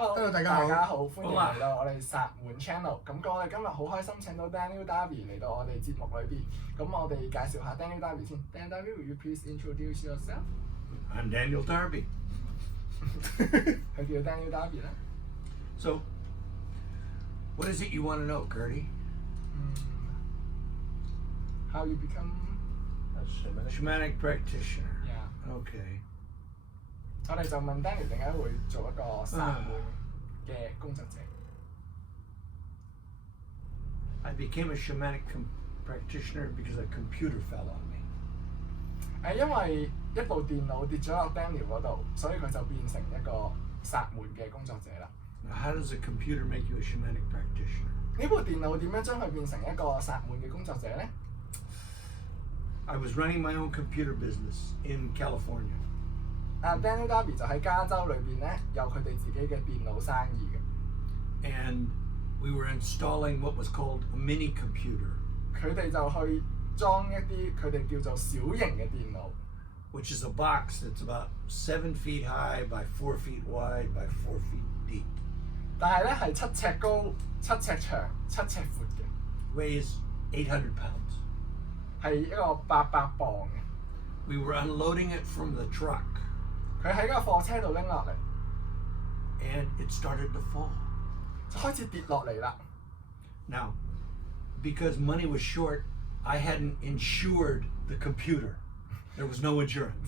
Hello， 大家家好，歡迎嚟到我哋薩滿 Channel。咁我哋今日好開心請到 Daniel Darby 嚟到我哋節目裏邊。咁我哋介紹下 Daniel Darby 先。Daniel Darby, will you please introduce yourself? I'm Daniel Darby. 佢叫 Daniel Darby 啦。So, what is it you want to know, Gertie? How you become a shamanic practitioner? Yeah. Okay. 我哋就問 Daniel 點解會做一個薩滿嘅工作者。I became a shamanic practitioner because a computer fell on me. 因為一部電腦跌咗落 Daniel 嗰度，所以佢就變成一個薩滿嘅工作者啦。Now, how does a computer make you a shamanic practitioner? 呢部電腦點樣將佢變成一個薩滿嘅工作者咧？ I was running my own computer business in California. Daniel Darby 就喺加州裏邊咧，有佢哋自己嘅電腦生意嘅。And we were installing what was called a mini computer. 佢哋就去裝一啲佢哋叫做小型嘅電腦 which is a box that's about 7 feet high by 4 feet wide by 4 feet deep. 但係咧係7尺高、7尺長、7尺闊嘅。Weighs 800 pounds. 係一個800磅嘅。We were unloading it from the truck. 佢喺個貨車度拎落嚟 and it started to fall. 就開始跌落嚟啦。Now, because money was short, I hadn't insured the computer. There was no insurance.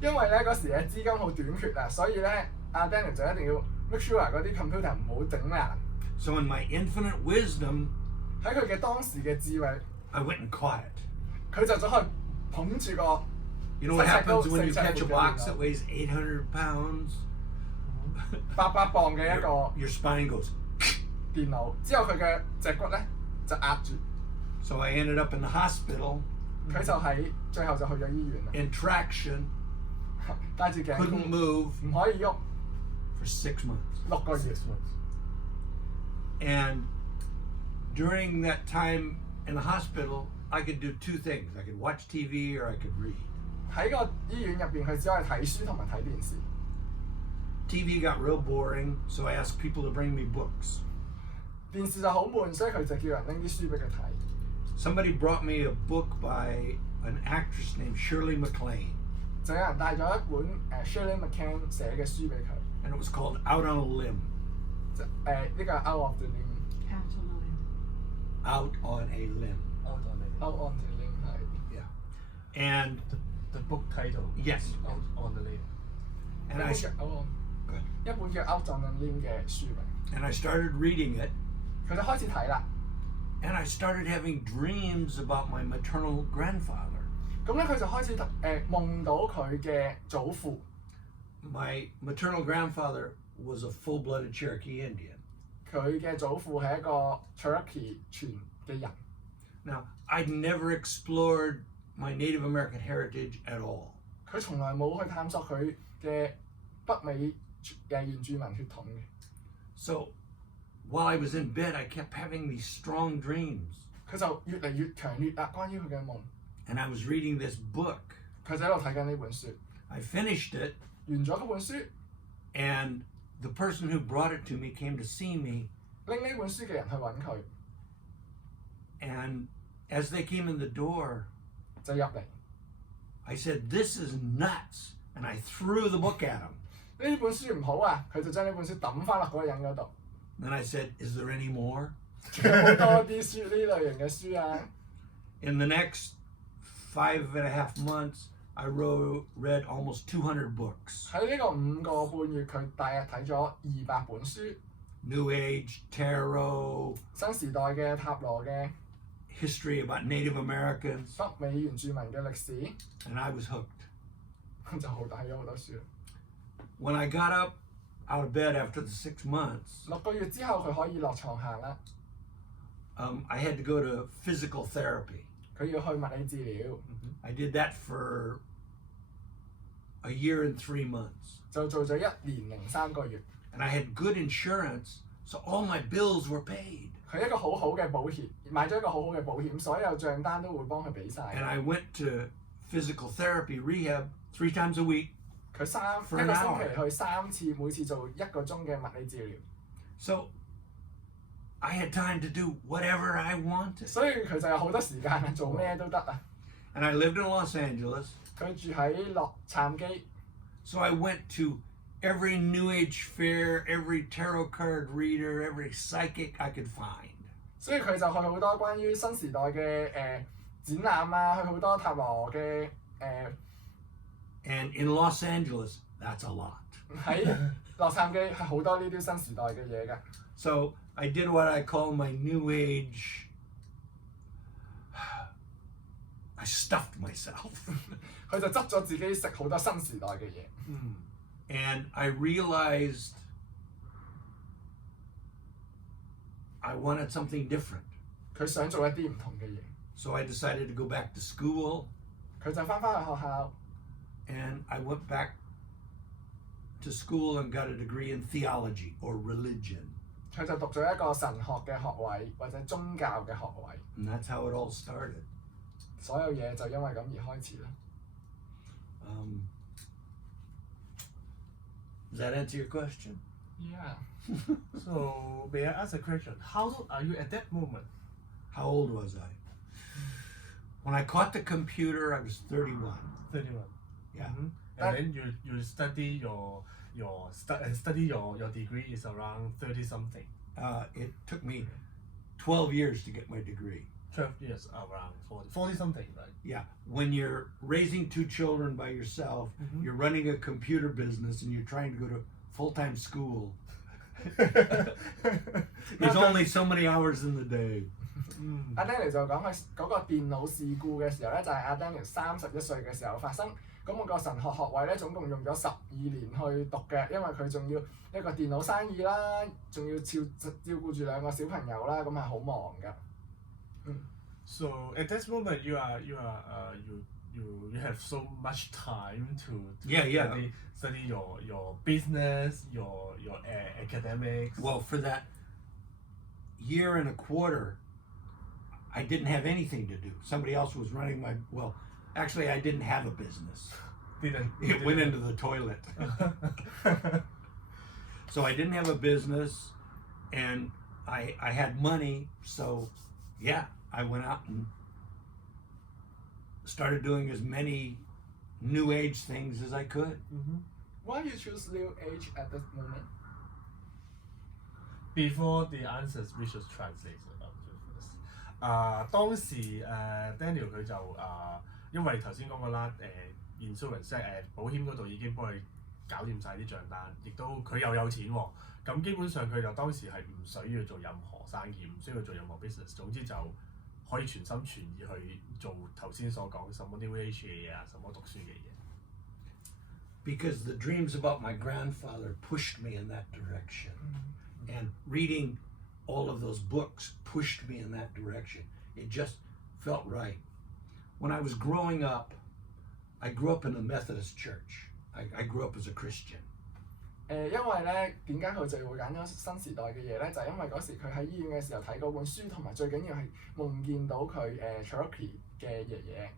因為咧嗰時咧資金好短缺啊，所以咧阿 Daniel 就一定要 make sure 嗰啲 computer 唔好整爛。So in my infinite wisdom, 喺佢嘅當時嘅智慧 I went and caught it. 佢就走去捧住個。You know what happens when you catch a box that weighs 800 pounds? 800磅嘅一個 your spine goes 電腦，之後佢嘅脊骨咧就壓住。So I ended up in the hospital. 佢就喺最後就去咗醫院啦。In traction. 戴住頸 Couldn't move. 唔可以喐。For 6 months. 6個月。And during that time in the hospital, I could do 2 things. I could watch TV or I could read. 喺個醫院入邊，佢只可以睇書同埋睇電視。TV got real boring, so I asked people to bring me books. 電視就好悶，所以佢就叫人拎啲書俾佢睇。Somebody brought me a book by an actress named Shirley MacLaine. 就有人帶咗一本Shirley MacLaine 寫嘅書俾佢。And it was called Out on a Limb. 就呢個 Out of the Limb. Out on a Limb. Out on the Limb 係。Yeah. And the book title. Yes. Out on the Limb. And I 一本叫 Out on the Limb 嘅書名。And I started reading it. 佢就開始睇啦。And I started having dreams about my maternal grandfather. 咁咧，佢就開始夢到佢嘅祖父。My maternal grandfather was a full-blooded Cherokee Indian. 佢嘅祖父係一個 Cherokee 傳嘅人。Now, I'd never explored my Native American heritage at all. 佢從來冇去探索佢嘅北美嘅原住民血統嘅。So, while I was in bed, I kept having these strong dreams. 佢就越嚟越強烈啦，關於佢嘅夢。And I was reading this book. 佢就喺度睇緊呢本書。I finished it. 完咗嗰本書。And the person who brought it to me came to see me. 拎呢本書嘅人去揾佢。And as they came in the door, 就入嚟。I said, "This is nuts," and I threw the book at him. 呢本書唔好啊！佢就將呢本書抌翻落嗰個人嗰度。Then I said, "Is there any more?" 有冇多啲書呢類型嘅書啊 In the next 5.5 months, I read almost 200 books. 喺呢個5個半月，佢大約睇咗200本書。New Age, Tarot, 新時代嘅塔羅嘅 history about Native Americans, 北美原住民嘅歷史， and I was hooked. 就好睇咗好多書。When I got up out of bed after the 6 months, 6個月之後，佢可以落床行啦。I had to go to physical therapy. 佢要去物理治療。I did that for a year and 3 months. 就做咗1年零3個月。And I had good insurance, so all my bills were paid. 佢一個好好嘅保險，買咗一個好好嘅保險，所有帳單都會幫佢俾晒。And I went to physical therapy rehab 3 times a week. 佢一個星期去3次，每次做1個鐘嘅物理治療。So I had time to do whatever I wanted. 所以佢就有好多時間啊，做咩都得啊。And I lived in Los Angeles. 佢住喺洛杉磯。So I went to every New Age fair, every tarot card reader, every psychic I could find. 所以佢就去好多關於新時代嘅展覽啊，去好多塔羅嘅And in Los Angeles, that's a lot. 喺洛杉磯係好多呢啲新時代嘅嘢㗎。So I did what I call my New Age. I stuffed myself. 佢就執咗自己食好多新時代嘅嘢。And I realized I wanted something different. 佢想做一啲唔同嘅嘢。So I decided to go back to school. 佢就返去學校。And I went back to school and got a degree in theology or religion. 佢就讀咗一個神學嘅學位或者宗教嘅學位。And that's how it all started. 所有嘢就因為咁而開始啦。Does that answer your question? Yeah. So may I ask a question? How old are you at that moment? How old was I? When I caught the computer, I was 31. 31. Yeah. And then you study study your degree is around 30 something. It took me 12 years to get my degree. 12 years around 40 something, right? Yeah. When you're raising 2 children by yourself, you're running a computer business, and you're trying to go to full-time school. There's only so many hours in the day. 阿 Daniel 就講佢嗰個電腦事故嘅時候咧，就係阿 Daniel 31歲嘅時候發生。咁我個神學學位咧，總共用咗12年去讀嘅，因為佢仲要一個電腦生意啦，仲要照顧住2個小朋友啦，咁係好忙㗎。So at this moment you have so much time to study your business, your academics. Well, for that year and a quarter, I didn't have anything to do. Somebody else was running actually I didn't have a business. It went into the toilet. So I didn't have a business, and I had money, so yeah, I went out and started doing as many New Age things as I could. Why you choose New Age at this moment? Before the answers, we should translate. 當時Daniel 佢就因為頭先講過啦，insurance 即係保險嗰度已經幫佢搞掂晒啲帳單，亦都佢又有錢喎，咁基本上佢就當時係唔需要做任何生意，唔需要做任何 business， 總之就可以全心全意去做頭先所講什麼 New Age 嘅嘢啊，什麼讀書嘅嘢。Because the dreams about my grandfather pushed me in that direction, and reading all of those books pushed me in that direction. It just felt right. When I was growing up, I grew up in a Methodist church. I grew up as a Christian. 因為咧，點解佢就會揀咗新時代嘅嘢咧？就係因為嗰時佢喺醫院嘅時候睇嗰本書，同埋最緊要係夢見到佢Cherokee 嘅爺爺。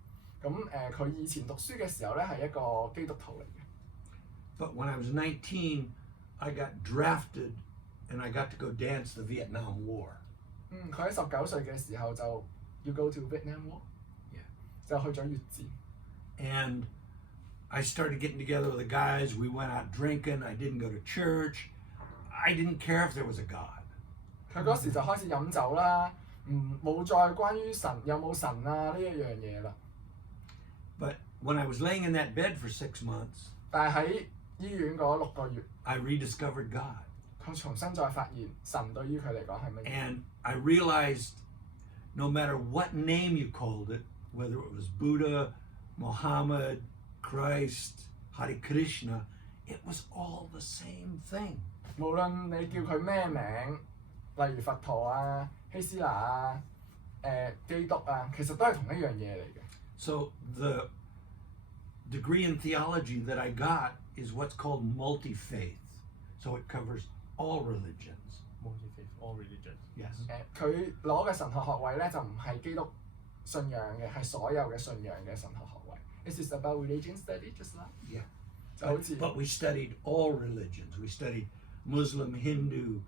咁佢以前讀書嘅時候咧係一個基督徒嚟嘅。But when I was 19, I got drafted, and I got to go dance the Vietnam War. 佢喺19歲嘅時候就要 go to Vietnam War. Yeah. 就去咗越戰。And I started getting together with the guys. We went out drinking. I didn't go to church. I didn't care if there was a God. 佢嗰時就開始飲酒啦，冇再關於神有冇神啊呢一樣嘢啦。But when I was laying in that bed for 6 months, 但係喺醫院嗰6個月， I rediscovered God. 佢重新再發現神對於佢嚟講係乜嘢。And I realized no matter what name you called it, whether it was Buddha, Muhammad, Christ, Hare Krishna, it was all the same thing. 無論你叫佢咩名，例如佛陀啊、希斯拿啊、基督啊，其實都係同一樣嘢嚟嘅。So the degree in theology that I got is what's called multi-faith. So it covers all religions. Multi-faith, all religions. Yes. 佢攞嘅神學學位咧就唔係基督信仰嘅，係所有嘅信仰嘅神學學位。Is this about religion study just now? Yeah. But we studied all religions. We studied Muslim, Hindu,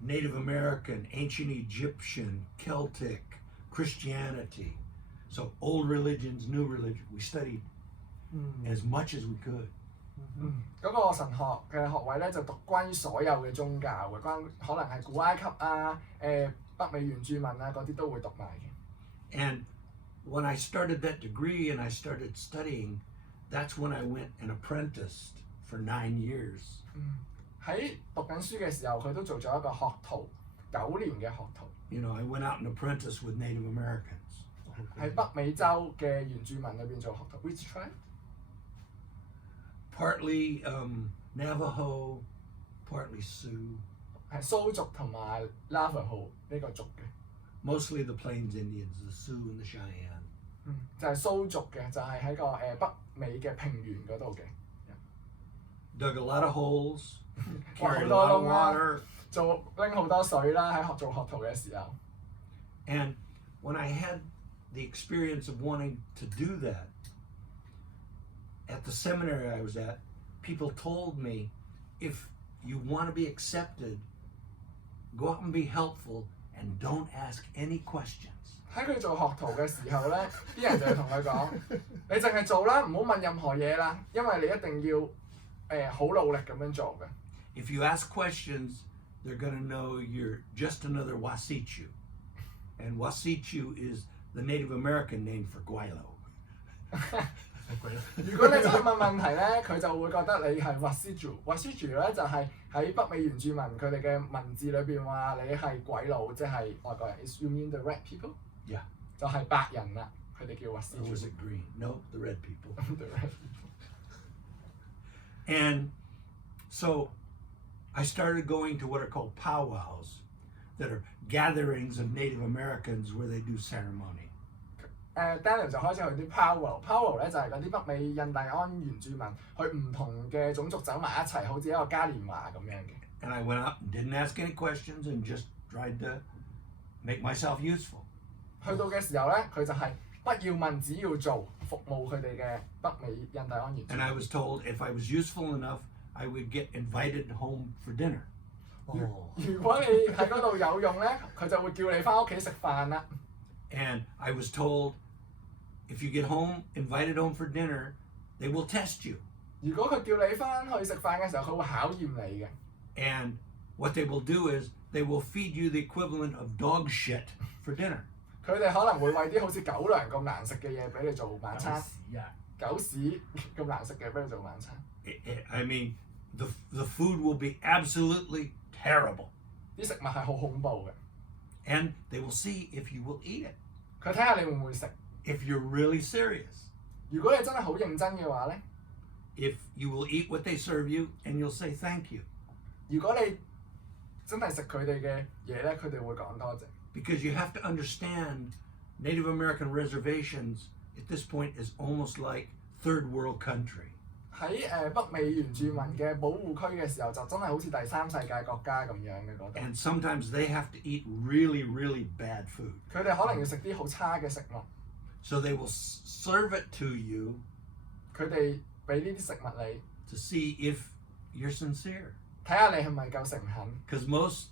Native American, ancient Egyptian, Celtic, Christianity. So old religions, new religion. We studied as much as we could. 嗰個神學嘅學位咧就讀關於所有嘅宗教嘅，可能係古埃及啊、北美原住民啊嗰啲都會讀埋嘅。And when I started that degree and I started studying, that's when I went and apprenticed for 9 years. 喺讀緊書嘅時候，佢都做咗一個學徒，9年嘅學徒。You know, I went out and apprenticed with Native Americans. 喺北美洲嘅原住民裏邊做學徒。Which tribe? Partly Navajo, partly Sioux. 係蘇族同埋 Navajo 呢個族嘅。Mostly the Plains Indians, the Sioux and the Cheyenne. 就係蘇族嘅，就係喺個北美嘅平原嗰度嘅。Dug a lot of holes, 挖 carried 好 a 多 lot of 窿啦， water. 拎好多水啦，喺做學徒嘅時候。And when I had the experience of wanting to do that, at the seminary I was at, people told me, if you want to be accepted, go out and be helpful and don't ask any questions. 喺佢做學徒嘅時候咧，啲人就係同佢講：你淨係做啦，唔好問任何嘢啦，因為你一定要好努力咁樣做嘅。If you ask questions, they're going to know you're just another Wasichu. And Wasichu is the Native American name for Guaylo. 如果你就問問題咧，佢就會覺得你係 Wasichu。Wasichu 咧就係喺北美原住民佢哋嘅文字裏邊話你係鬼佬，即係外國人。You mean the red people? Yeah. 就係白人啦，佢哋叫 Or was Wasichu。 it green? No, the red people. The red people. And so I started going to what are called powwows, that are gatherings of Native Americans where they do ceremony. Daniel 就開始去啲 powwow 咧就係嗰啲北美印第安原住民去唔同嘅種族走埋一齊，好似一個嘉年華咁樣嘅。And I went out and didn't ask any questions and just tried to make myself useful. 去到嘅時候咧，佢就係不要問，只要做，服務佢哋嘅北美印第安原住 And 民。 I was told if I was useful enough, I would get invited home for dinner. 如果你喺嗰度有用咧，佢就會叫你翻屋企食飯啦。And I was told if you get home, invited home for dinner, they will test you. 如果佢叫你翻去食飯嘅時候，佢會考驗你嘅。And what they will do is they will feed you the equivalent of dog shit for dinner. 佢哋可能會餵啲好似狗糧咁難食嘅嘢俾你做晚餐，狗屎咁難食嘅俾你做晚餐。I mean, the food will be absolutely terrible. 啲食物係好恐怖嘅。And they will see if you will eat it. 佢睇下你會唔會食。If you're really serious. 如果你真係好認真嘅話咧， If you will eat what they serve you and you'll say thank you. 如果你真係食佢哋嘅嘢咧，佢哋會講多謝。Because you have to understand, Native American reservations at this point is almost like third world country. 喺北美原住民嘅保護區嘅時候，就真係好似第三世界國家咁樣嘅嗰度。And sometimes they have to eat really, really bad food. 佢哋可能要食啲好差嘅食物。So they will serve it to you 佢哋俾呢啲食物你， to see if you're sincere. 睇下你係咪夠誠懇。 Because most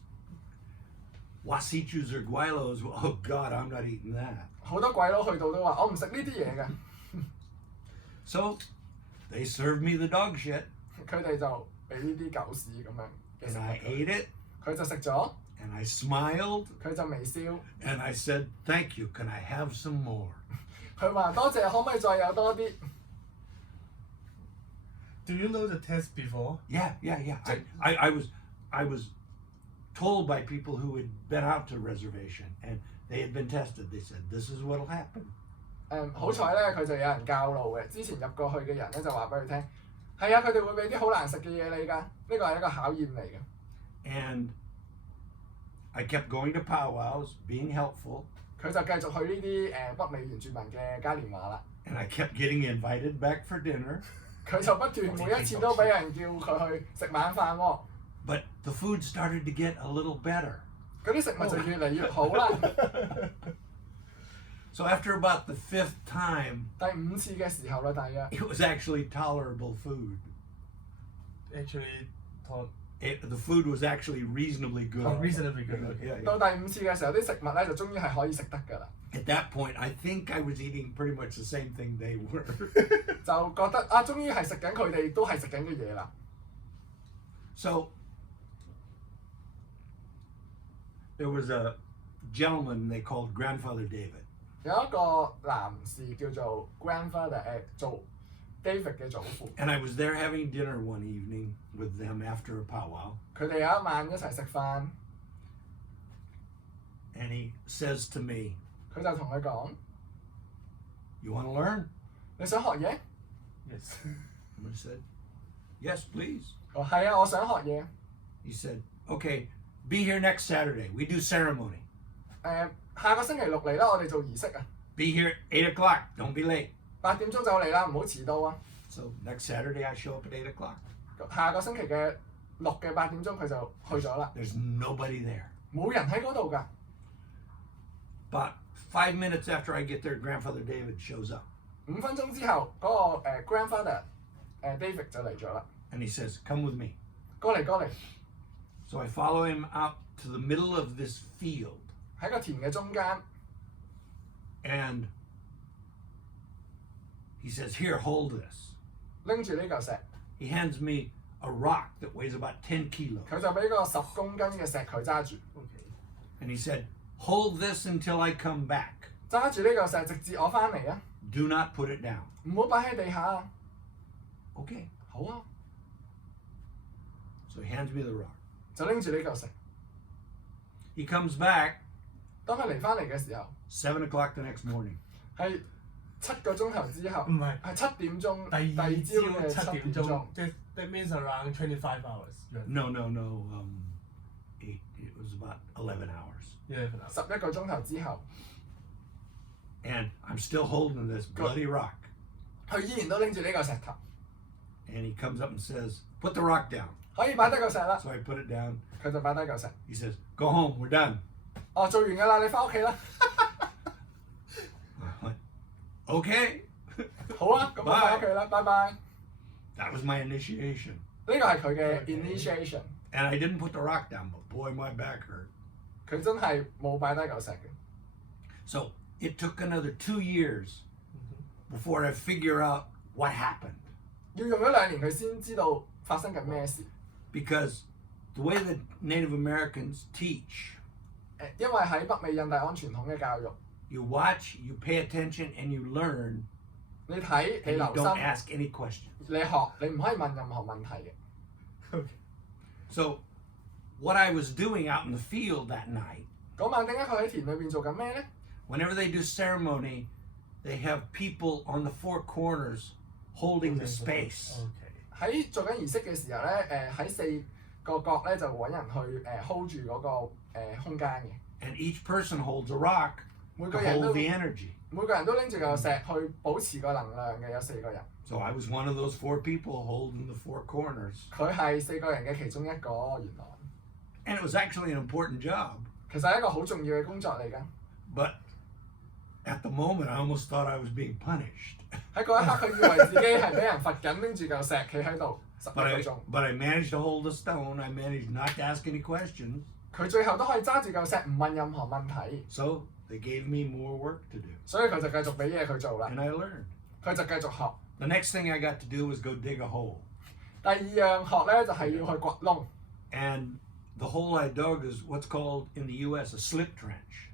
Wasichus or Guaylos, oh God, I'm not eating that. 好多鬼佬去到都話：我唔食呢啲嘢嘅。So they served me the dog shit, 佢哋就俾呢啲狗屎咁樣嘅食 and I 物。 ate it, 佢就食咗， and I smiled, 佢就微笑。 and I said, thank you, can I have some more? 佢話：多謝，可唔可以再有多啲？ Do you know the test before? Yeah. I was told by people who had been out to reservation, and they had been tested. They said, this is what'll happen. 好彩咧，佢就有人教路嘅。之前入過去嘅人咧就話俾佢聽，係啊，佢哋會俾啲好難食嘅嘢你㗎，呢個係一個考驗嚟嘅。 And I kept going to powwows, being helpful, 佢就繼續去呢啲北美原住民嘅嘉年華啦。 and I kept getting invited back for dinner. 佢就不斷每一次都俾人叫佢去食晚飯喎。 But the food started to get a little better. 嗰啲食物就越嚟越好啦。 So after about the 5th time, 第5次嘅時候啦，大約 it was actually tolerable food. actually taught The food was actually reasonably good. reasonably good. Okay. Yeah, 到 yeah. 第5次嘅時候，啲食物咧就終於係可以食得㗎啦， At that point, I think I was eating pretty much the same thing they were. 就覺得啊，終於係食緊佢哋都係食緊嘅嘢啦。 So there was a gentleman they called Grandfather David. 有一個男士叫做 grandfather 做 David 嘅祖父， And I was there having dinner one evening with them after a powwow. 佢哋有一晚一齊食飯， And he says to me, 佢就同佢講： "You want to learn?" 你想學嘢？ Yes. And I said, "Yes, please." 我係啊，我想學嘢。 He said, "Okay, be here next Saturday. We do ceremony. 下個星期六嚟啦，我哋做儀式啊， Be here 8 o'clock. Don't be late." 8點鐘就嚟啦，唔好遲到啊。 So next Saturday I show up at 8 o'clock. 下個星期嘅6嘅8點鐘佢就去咗啦， There's nobody there. 冇人喺嗰度㗎。 But 5 minutes after I get there, Grandfather David shows up. 5分鐘之後，嗰、個grandfather David 就嚟咗啦， And he says, "Come with me." 過嚟過嚟， So I follow him out to the middle of this field. 喺個田嘅中間， And he says, "Here, hold this." 拎住呢嚿石， He hands me a rock that weighs about 10 kilos. 佢就俾個10公斤嘅石佢揸住， Okay. And he said, "Hold this until I come back. 揸住呢嚿石直至我翻嚟啊， Do not put it down." 唔好擺喺地下啊。 Okay. 好啊， So he hands me the rock. 就拎住呢嚿石。 He comes back 當佢嚟翻嚟嘅時候， 7 o'clock the next morning. 係7個鐘頭之後，唔係係7點鐘，第二第二朝嘅朝7 7點點鐘鐘，，即係 that means around 25 hours. No. 8. It was about 11 hours. 11 hours. 11個鐘頭之後， And I'm still holding this bloody rock. 佢依然都拎住呢嚿石頭， And he comes up and says, "Put the rock down." 可以擺低嚿石啦。 So I put it down. 佢就擺低嚿石。 He says, "Go home. We're done." 哦，做完㗎啦，你翻屋企啦。 I went, "Okay." 好啊，咁我翻屋企啦，拜拜。 That was my initiation. 呢個係佢嘅 initiation， And I didn't put the rock down, but boy, my back hurt. 佢真係冇擺低嚿石嘅。 So it took another 2 years before I figure out what happened. 要用咗2年佢先知道發生緊咩事。 Because the way that Native Americans teach, 因為喺北美印第安傳統嘅教育， you watch, you pay attention, and you learn, 你睇，你 and you 留 don't 心， ask any questions. 你學，你唔可以問任何問題嘅。 Okay. So what I was doing out in the field that night, 嗰晚點解佢喺田裏邊做緊咩咧？ whenever they do ceremony, they have people on the 4 corners holding the space. Okay. 喺做緊儀式嘅時候咧，喺4個角咧就揾人去hold 住嗰個空間嘅。 And each person holds a rock 每 to 個人 hold 都 the energy. 每個人都拎住嚿石去保持個能量嘅，有4個人。 So I was one of those 4 people holding the 4 corners. 佢係4個人嘅其中一個，原來 And it was actually an important job. 其實係一個好重要嘅工作嚟㗎。 But at the moment, I almost thought I was being punished. 喺嗰一刻，佢以為自己係俾人罰緊，拎住嚿石企喺度11個鐘。 But I managed to hold the stone. I managed not to ask any questions. 佢最後都可以揸住嚿石，唔問任何問題， So they gave me more work to do. 所以佢就繼續俾嘢佢做啦。 And I learned. 佢就繼續學。 The next thing I got to do was go dig a hole. 第二樣學咧就係要去掘窿。 And the hole I dug is what's called in the U.S. a slip trench.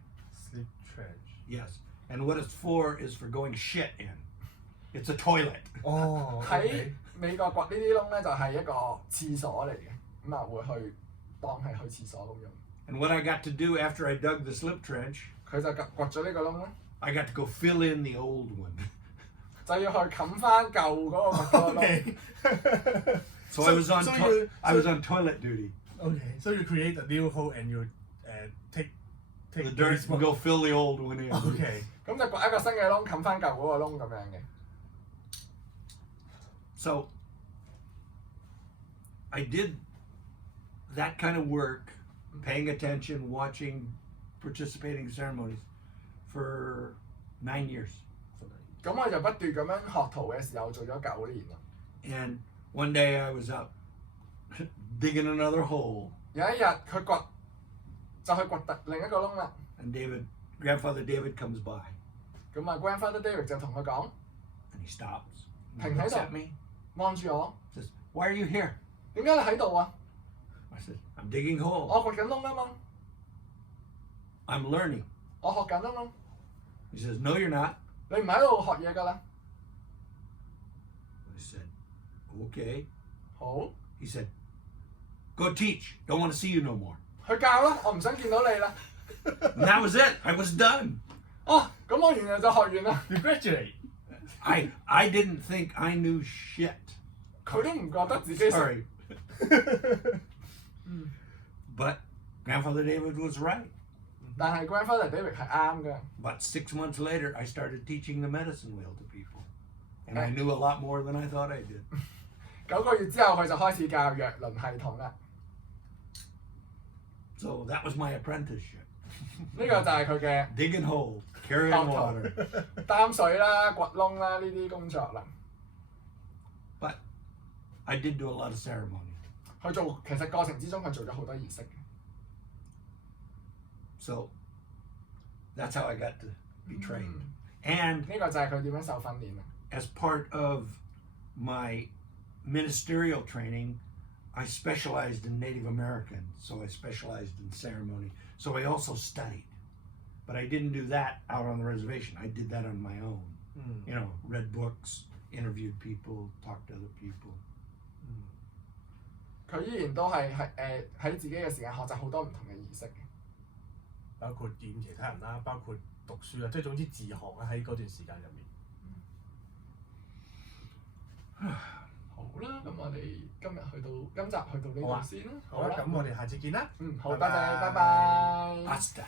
Sleep trench. Yes. And what it's for is for going shit in. It's a toilet. 哦，喺美國掘呢啲窿咧就係一個廁所嚟嘅，咁啊會去當係去廁所咁用。 And what I got to do after I dug the slip trench, 佢就掘咗呢個窿啦， I got to go fill in the old one. 就要去冚翻舊嗰個掘嗰個窿。 So I was on so I was on toilet duty. Okay, so you create a new hole and you take The dirt and go fill the old one in. Okay. 咁就掘一個新嘅窿，冚翻舊嗰個窿咁樣嘅。 So I did that kind of work, paying attention, watching, participating in ceremonies for 9 years. 咁我就不斷咁樣學徒嘅時候做咗9年啦。 And one day I was out digging another hole. 有一日佢就去掘另一個窿啦。And grandfather David comes by. 咁啊，Grandfather David 就同佢講， And he stops. And 停 he 喺 looks at 度 me. 望住我， Says, "Why are you here?" 點解你喺度啊？ I said, "I'm digging hole. 我掘緊窿啊嘛， I'm learning." 我學緊啊嘛。 He says, "No, you're not." 你唔喺度學嘢㗎啦。 I said, "Okay." 好， He said, "Go teach. Don't want to see you no more." 去教啦，我唔想見到你啦。 And that was it. I was done. 哦，咁我原來就學完啦。 You graduate。I didn't think I knew shit. 佢都唔覺得自己識。 Sorry. But Grandfather David was right. 但係 Grandfather David 係啱嘅。 About 6 months later, I started teaching the medicine wheel to people. And I knew a lot more than I thought I did. 9個月之後，佢就開始教藥輪系統啦。 So that was my apprenticeship. 呢個就係佢嘅 Digging holes, carrying water. 擔水啦、掘窿啦呢啲工作啦。 But I did do a lot of ceremony. 其實過程之中佢做咗好多儀式嘅。 So that's how I got to be trained. And 呢個就係佢點樣受訓練啊。 as part of my ministerial training, I specialized in Native American, so I specialized in ceremony. So I also studied. But I didn't do that out on the reservation. I did that on my own. You know, read books, interviewed people, talked to other people. 佢依然都係喺自己嘅時間學習好多唔同嘅儀式嘅。 包括見其他人啦，包括讀書啊，即係總之自學啊喺嗰段時間入面。好啦，咁我哋今集去到呢度先啦。好啦，咁我哋下次見啦。好，多謝，拜拜。Hasta.